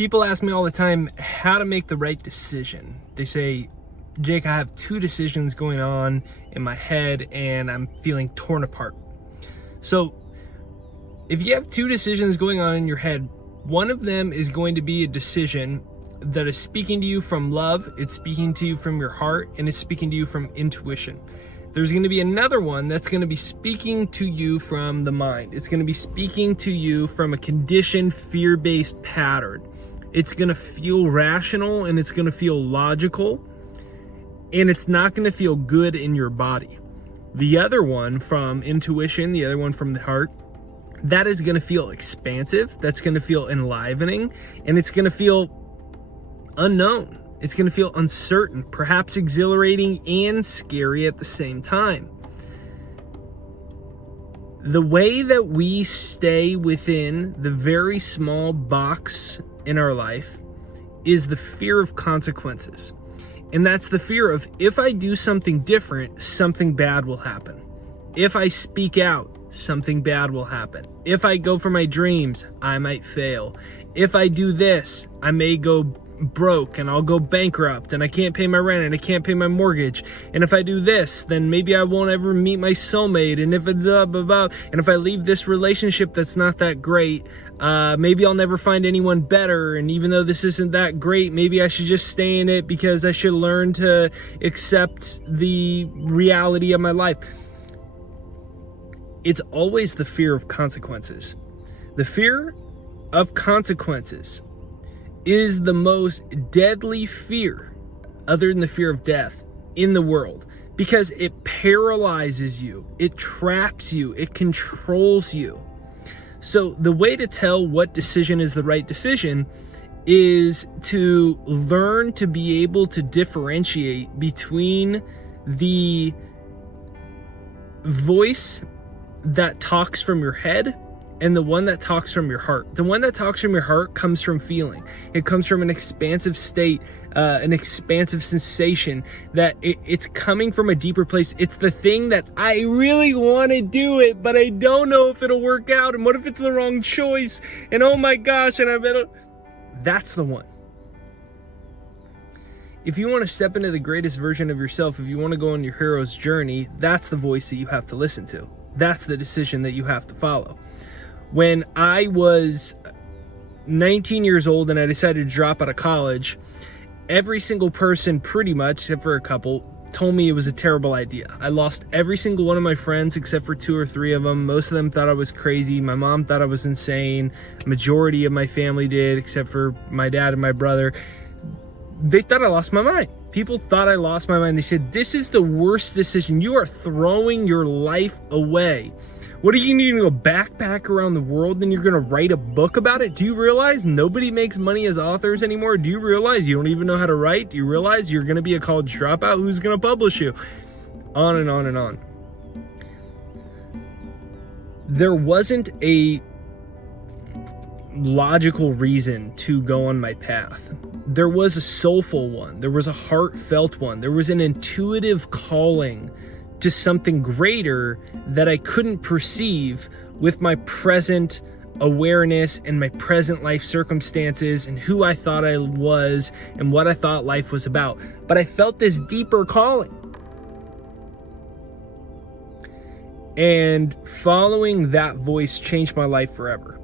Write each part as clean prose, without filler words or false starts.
People ask me all the time how to make the right decision. They say, Jake, I have two decisions going on in my head and I'm feeling torn apart. So if you have two decisions going on in your head, one of them is going to be a decision that is speaking to you from love, it's speaking to you from your heart, and it's speaking to you from intuition. There's going to be another one that's going to be speaking to you from the mind. It's going to be speaking to you from a conditioned, fear-based pattern. It's going to feel rational and it's going to feel logical, and it's not going to feel good in your body. The other one from intuition, the other one from the heart, that is going to feel expansive, that's going to feel enlivening, and it's going to feel unknown. It's going to feel uncertain, perhaps exhilarating and scary at the same time. The way that we stay within the very small box in our life is the fear of consequences. And that's the fear of, if I do something different, something bad will happen. If I speak out, something bad will happen. If I go for my dreams, I might fail. If I do this, I may go broke and I'll go bankrupt and I can't pay my rent and I can't pay my mortgage. And if I do this, then maybe I won't ever meet my soulmate. And if blah, blah, blah, and if I leave this relationship that's not that great, maybe I'll never find anyone better. And even though this isn't that great, maybe I should just stay in it because I should learn to accept the reality of my life. It's always the fear of consequences. The fear of consequences is the most deadly fear, other than the fear of death, in the world, because it paralyzes you, it traps you, it controls you. So the way to tell what decision is the right decision is to learn to be able to differentiate between the voice that talks from your head and the one that talks from your heart. The one that talks from your heart comes from feeling. It comes from an expansive state, an expansive sensation, that it's coming from a deeper place. It's the thing that I really want to do it, but I don't know if it'll work out. And what if it's the wrong choice? And oh my gosh, and I better... That's the one. If you want to step into the greatest version of yourself, if you want to go on your hero's journey, that's the voice that you have to listen to. That's the decision that you have to follow. When I was 19 years old and I decided to drop out of college, every single person, pretty much, except for a couple, told me it was a terrible idea. I lost every single one of my friends except for 2 or 3 of them. Most of them thought I was crazy. My mom thought I was insane. Majority of my family did, except for my dad and my brother. They thought I lost my mind. People thought I lost my mind. They said, this is the worst decision. You are throwing your life away. What are you going to go backpack around the world and you're going to write a book about it? Do you realize nobody makes money as authors anymore? Do you realize you don't even know how to write? Do you realize you're going to be a college dropout? Who's going to publish you? On and on and on. There wasn't a logical reason to go on my path. There was a soulful one. There was a heartfelt one. There was an intuitive calling to something greater that I couldn't perceive with my present awareness and my present life circumstances and who I thought I was and what I thought life was about. But I felt this deeper calling. And following that voice changed my life forever.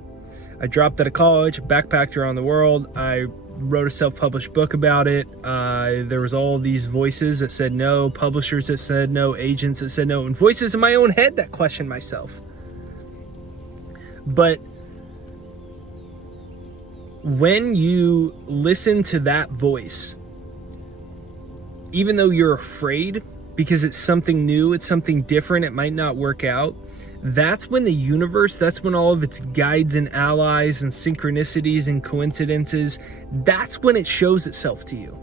I dropped out of college, backpacked around the world. I wrote a self-published book about it. There was all these voices that said no, publishers that said no, agents that said no, and voices in my own head that questioned myself. But when you listen to that voice, even though you're afraid because it's something new, it's something different, it might not work out, that's when the universe, that's when all of its guides and allies and synchronicities and coincidences, that's when it shows itself to you.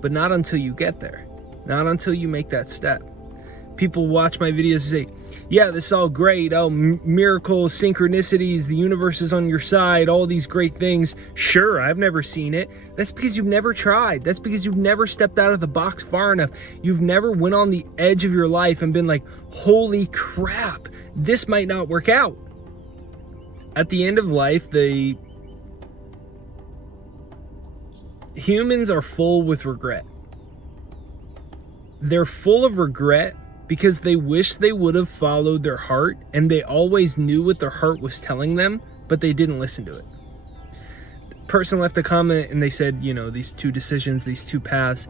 But not until you get there. Not until you make that step. People watch my videos and say, yeah, this is all great. Oh, miracles, synchronicities, the universe is on your side, all these great things. Sure, I've never seen it. That's because you've never tried. That's because you've never stepped out of the box far enough. You've never went on the edge of your life and been like, holy crap, this might not work out. At the end of life, the humans are full with regret. They're full of regret because they wish they would have followed their heart, and they always knew what their heart was telling them, but they didn't listen to it. The person left a comment and they said, these two decisions, these two paths.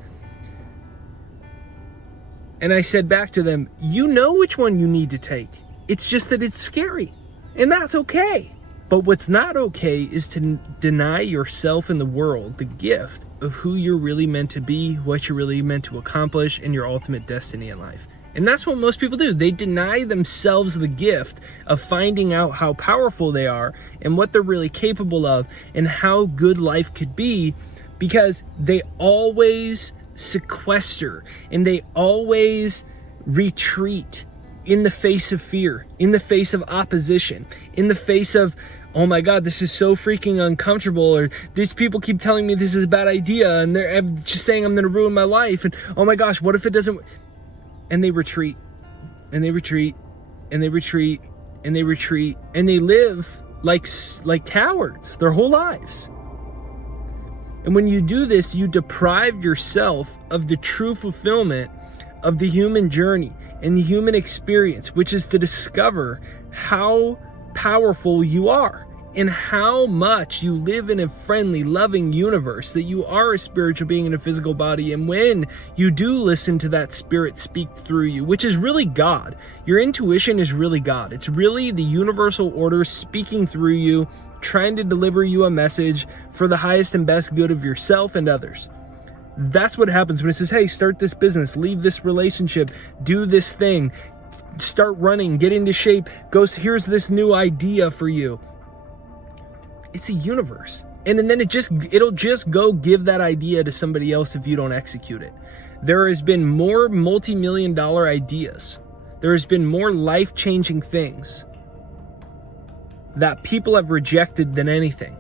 And I said back to them, you know which one you need to take. It's just that it's scary, and that's okay. But what's not okay is to deny yourself and the world the gift of who you're really meant to be, what you're really meant to accomplish, and your ultimate destiny in life. And that's what most people do. They deny themselves the gift of finding out how powerful they are and what they're really capable of and how good life could be, because they always sequester and they always retreat in the face of fear, in the face of opposition, in the face of, oh my God, this is so freaking uncomfortable, or these people keep telling me this is a bad idea, and they're just saying I'm going to ruin my life, and oh my gosh, what if it doesn't? And they retreat, and they retreat, and they retreat, and they retreat, and they live like cowards their whole lives. And when you do this, you deprive yourself of the true fulfillment of the human journey and the human experience, which is to discover how powerful you are and how much you live in a friendly, loving universe, that you are a spiritual being in a physical body. And when you do listen to that spirit speak through you, which is really God, your intuition is really God. It's really the universal order speaking through you, trying to deliver you a message for the highest and best good of yourself and others. That's what happens when it says, hey, start this business, leave this relationship, do this thing, start running, get into shape, here's this new idea for you. It's a universe. And then it'll just go give that idea to somebody else if you don't execute it. There has been more multi-million-dollar ideas. There has been more life-changing things that people have rejected than anything.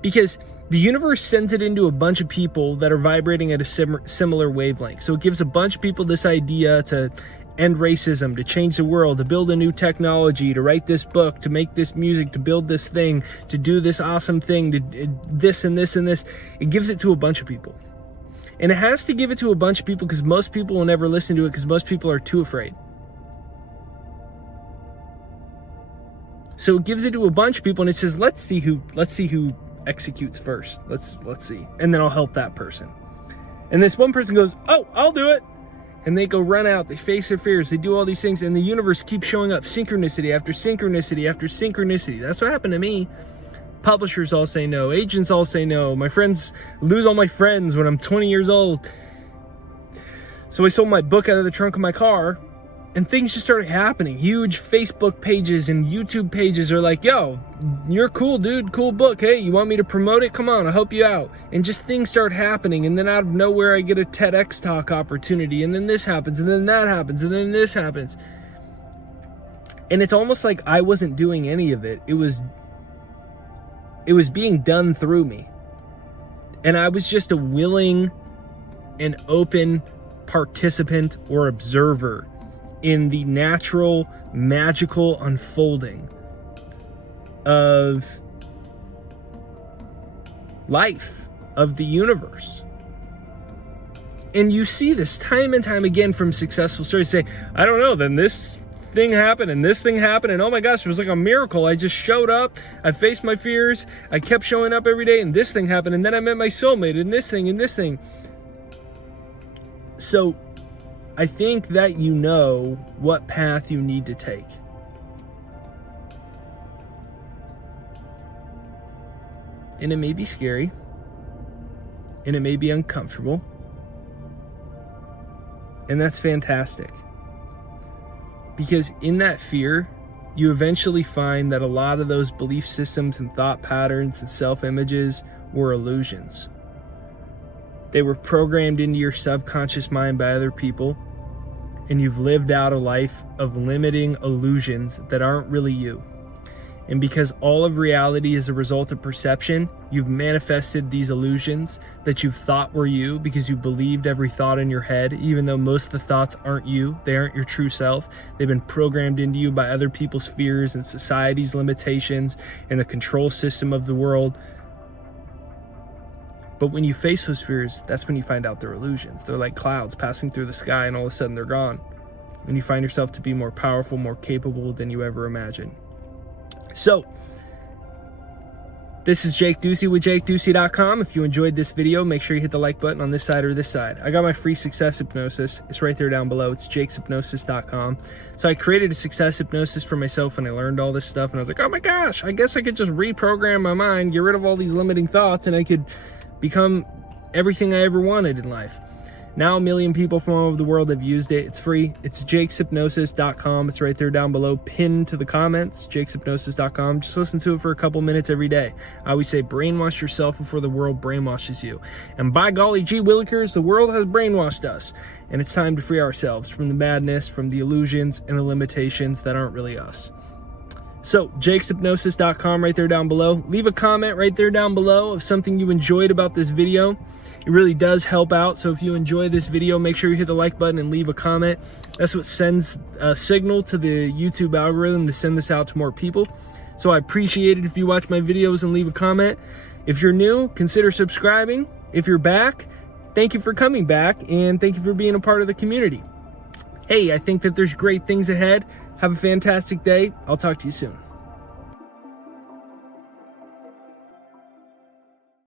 Because the universe sends it into a bunch of people that are vibrating at a similar wavelength. So it gives a bunch of people this idea to end racism, to change the world, to build a new technology, to write this book, to make this music, to build this thing, to do this awesome thing, to this and this and this. It gives it to a bunch of people. And it has to give it to a bunch of people because most people will never listen to it because most people are too afraid. So it gives it to a bunch of people and it says, let's see who executes first. Let's see. And then I'll help that person. And this one person goes, oh, I'll do it. And they go run out, they face their fears, they do all these things, and the universe keeps showing up synchronicity after synchronicity after synchronicity. That's what happened to me. Publishers all say no, agents all say no, my friends, lose all my friends when I'm 20 years old. So I sold my book out of the trunk of my car, and things just started happening. Huge Facebook pages and YouTube pages are like, yo, you're cool, dude, cool book. Hey, you want me to promote it? Come on, I'll help you out. And just things start happening. And then out of nowhere, I get a TEDx talk opportunity. And then this happens. And then that happens. And then this happens. And it's almost like I wasn't doing any of it. It was being done through me. And I was just a willing and open participant or observer in the natural, magical unfolding of life, of the universe. And you see this time and time again from successful stories. Say, I don't know, then this thing happened and this thing happened and oh my gosh, it was like a miracle. I just showed up, I faced my fears, I kept showing up every day and this thing happened and then I met my soulmate and this thing and this thing. So I think that you know what path you need to take. And it may be scary, and it may be uncomfortable, and that's fantastic. Because in that fear, you eventually find that a lot of those belief systems and thought patterns and self-images were illusions. They were programmed into your subconscious mind by other people, and you've lived out a life of limiting illusions that aren't really you. And because all of reality is a result of perception, you've manifested these illusions that you've thought were you because you believed every thought in your head, even though most of the thoughts aren't you. They aren't your true self. They've been programmed into you by other people's fears and society's limitations and the control system of the world. But when you face those fears, that's when you find out they're illusions. They're like clouds passing through the sky, and all of a sudden they're gone. And you find yourself to be more powerful, more capable than you ever imagined. So, this is Jake Ducey with JakeDucey.com. If you enjoyed this video, make sure you hit the like button on this side or this side. I got my free success hypnosis. It's right there down below. It's jakeshypnosis.com. So I created a success hypnosis for myself, and I learned all this stuff, and I was like, oh my gosh, I guess I could just reprogram my mind, get rid of all these limiting thoughts, and I could become everything I ever wanted in life. Now 1 million people from all over the world have used it. It's free. It's jakeshypnosis.com. It's right there down below, pinned to the comments, jakeshypnosis.com. Just listen to it for a couple minutes every day. I always say brainwash yourself before the world brainwashes you. And by golly gee willikers, the world has brainwashed us. And it's time to free ourselves from the madness, from the illusions and the limitations that aren't really us. So, jakeshypnosis.com right there down below. Leave a comment right there down below of something you enjoyed about this video. It really does help out. So if you enjoy this video, make sure you hit the like button and leave a comment. That's what sends a signal to the YouTube algorithm to send this out to more people. So I appreciate it if you watch my videos and leave a comment. If you're new, consider subscribing. If you're back, thank you for coming back, and thank you for being a part of the community. Hey, I think that there's great things ahead. Have a fantastic day. I'll talk to you soon.